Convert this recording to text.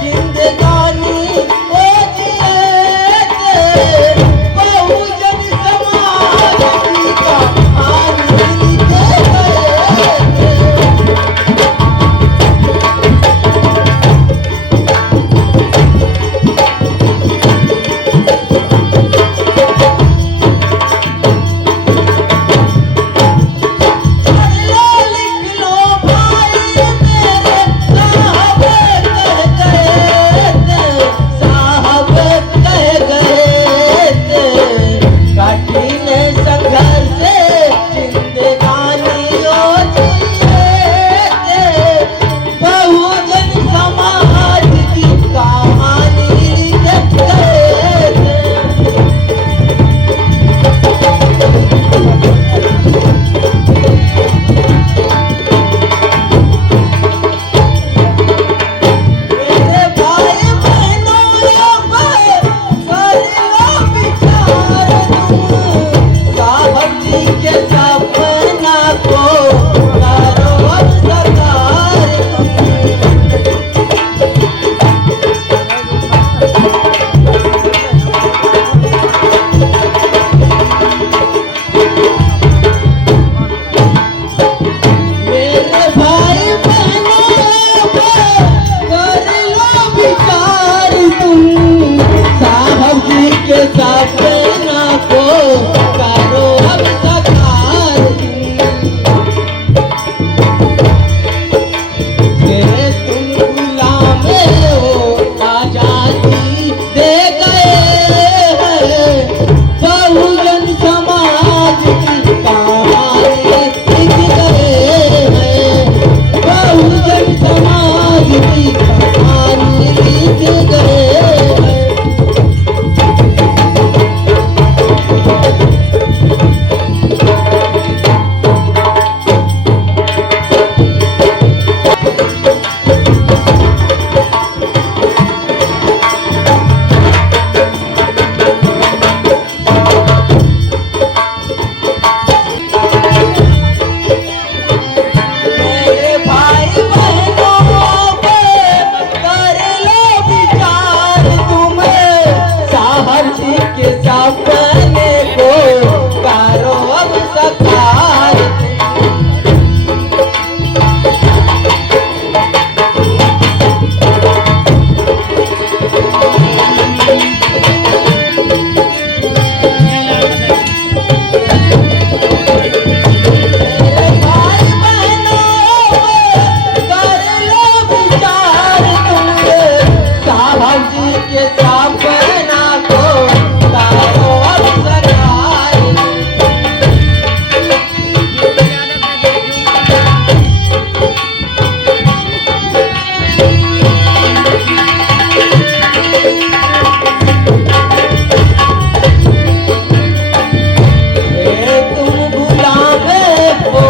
जिंदगानी ओ जिए बहुजन समाज की कहानी लिखे गए। सपना को करो अब साकार तेरे तुम गुलाम हो आजादी दे गए हैं बहुजन समाज की कहानी लिख गए हैं बहुजन समाज की कहानी लिख गए हैं। सपने को करो अब साकार मेरे भाई बहनों कर लो विचार तुम साहब जी के सपना को करो अब साकार। तुम गुलाम हो